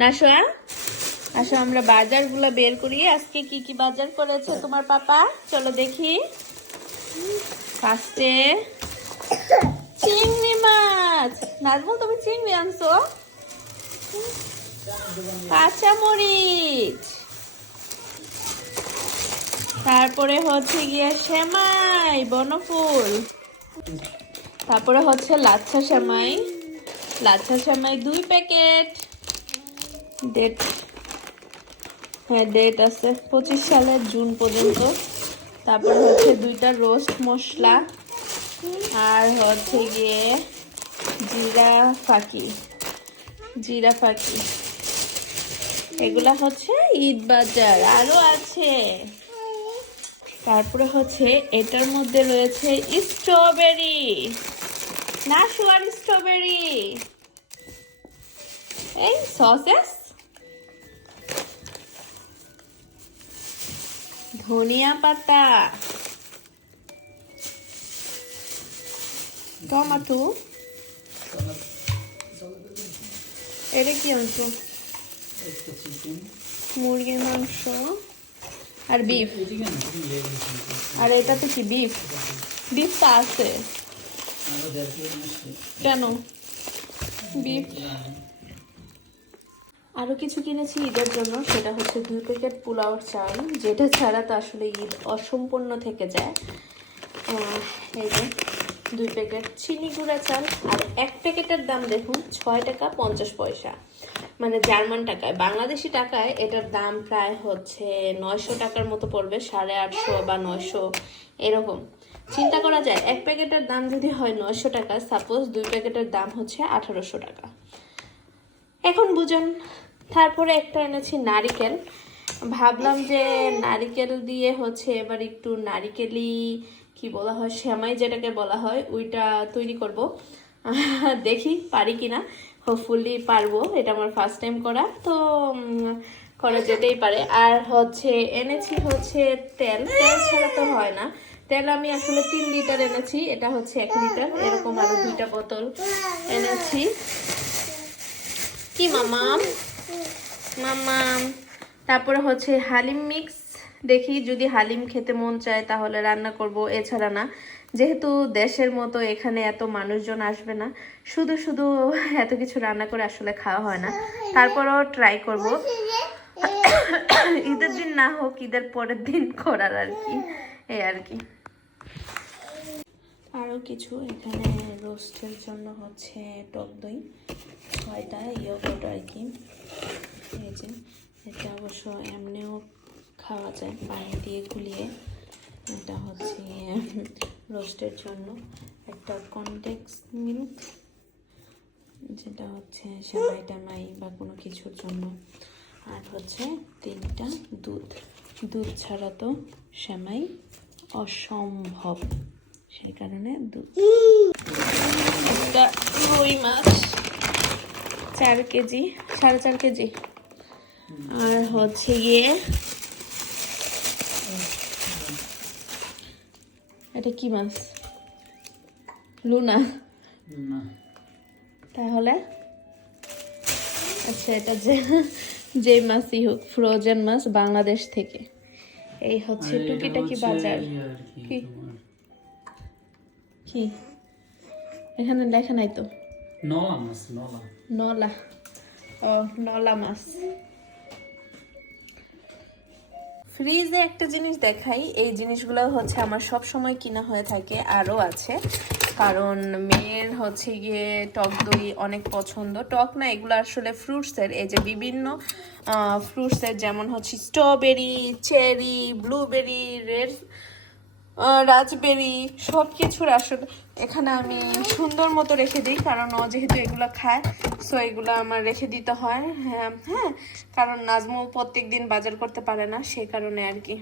নাশোয়া আসো, আমরা বাজারগুলো বের করি। আজকে কি কি বাজার করেছে তোমার পাপা? চলো দেখি। ফার্স্টে চিংড়ি মাছ। নাজমুল, তুমি চিংড়ি আনছো? কাঁচামরিচ। তারপরে হচ্ছে গিয়ে সেমাই, বনফুল। তারপরে হচ্ছে লাচ্ছা সেমাই। লাচ্ছা সেমাই দুই প্যাকেট। ডেট হ্যাঁ ডেট আছে পঁচিশ সালের জুন পর্যন্ত। তারপর হচ্ছে দুইটা রোস্ট মশলা। আর হচ্ছে গিয়ে জিরা ফাঁকি। জিরা ফাঁকি। এগুলা হচ্ছে ঈদ বাজার। আরও আছে। তারপরে হচ্ছে এটার মধ্যে রয়েছে স্ট্রবেরি না, শুয়ার স্ট্রবেরি এই সসেস ধনিয়া পাতা। টমাটো। এটা কি অংশ মুরগির মাংস। আর বিফ। আর এটাতে কি বিফ? বিফটা আছে। কেন? বিফ। আরও কিছু কিনেছি ঈদের জন্য, সেটা হচ্ছে দুই প্যাকেট পোলাওর চাল, যেটা ছাড়া তো আসলে ঈদ অসম্পূর্ণ থেকে যায়। এই যে, দুই প্যাকেট চিনি গুঁড়া চাল, আর এক প্যাকেটের দাম দেখুন, ছয় টাকা পঞ্চাশ পয়সা। মানে জার্মান টাকায়, বাংলাদেশি টাকায় এটার দাম প্রায় হচ্ছে নয়শো টাকার মতো পড়বে, সাড়ে আটশো বা নয়শো, এরকম। চিন্তা করা যায়, এক প্যাকেটের দাম যদি হয় নয়শো টাকা সাপোজ দুই প্যাকেটের দাম হচ্ছে আঠারোশো টাকা। এখন বুঝুন তারপরে একটা এনেছি নারিকেল। ভাবলাম যে নারিকেল দিয়ে হচ্ছে এবার একটু নারিকেলি, কি বলা হয় শ্যামাই যেটাকে বলা হয়, ওইটা তৈরি করব। দেখি পারি কি না হোপফুলি পারব, এটা আমার ফার্স্ট টাইম করা, তো করা যেতেই পারে। আর হচ্ছে, এনেছি হচ্ছে তেল। তেল ছাড়া তো হয় না। তেল আমি আসলে তিন লিটার এনেছি, এটা হচ্ছে এক লিটার। এরকম আরও দুইটা বোতল এনেছি। কি মামাম মামাম তারপরে হচ্ছে হালিম মিক্স। দেখি যদি হালিম খেতে মন চায় তাহলে রান্না করব, এছাড়া না। যেহেতু দেশের মতো এখানে এত মানুষজন আসবে না, শুধু শুধু এত কিছু রান্না করে আসলে খাওয়া হয় না। তারপরও ট্রাই করব। ঈদের দিন না হোক, ঈদের পরের দিন করার আর কি। এই আর কি। আরও কিছু এখানে রোস্টের জন্য হচ্ছে টক দই, ছয়টা ইয়োগট আর কি। যে এটা অবশ্য এমনিও খাওয়া যায় পানি দিয়ে গুলিয়ে। এটা হচ্ছে রোস্টের জন্য একটা কনটেক্স মিল্ক, যেটা হচ্ছে সেমাই টামাই বা কোনো কিছুর জন্য। আর হচ্ছে তিনটা দুধ। দুধ ছাড়া তো সেমাই অসম্ভব, সেই কারণে দুধ। রুই মাছ, চার কেজি, সাড়ে চার কেজি। আর হচ্ছে গিয়ে এটা কি মাছ? লুনা। তাহলে আচ্ছা এটা যে যে মাছই হোক ফ্রোজেন মাছ বাংলাদেশ থেকে। এই হচ্ছে টুকিটাকি বাজার। কি কি? এখানে লেখা নাই তো? নলা মাছ নলা। নলা। ও নলা মাছ। ফ্রিজে একটা জিনিস দেখাই, এই জিনিসগুলো হচ্ছে আমার সব সময় কিনা হয়ে থাকে, আরও আছে। কারণ মেয়ের হচ্ছে গিয়ে টক দই অনেক পছন্দ। টক না, এগুলো আসলে ফ্রুটসের, এই যে বিভিন্ন ফ্রুটসের যেমন হচ্ছে strawberry, cherry, blueberry, red raspberry সব কিছুর আসলে। এখানে আমি সুন্দর মতো রেখে দিই, কারণ ও যেহেতু এগুলো খায় সো এগুলো আমার রেখে দিতে হয়। হ্যাঁ হ্যাঁ কারণ নাজমুল প্রত্যেক দিন বাজার করতে পারে না সেই কারণে আর কি।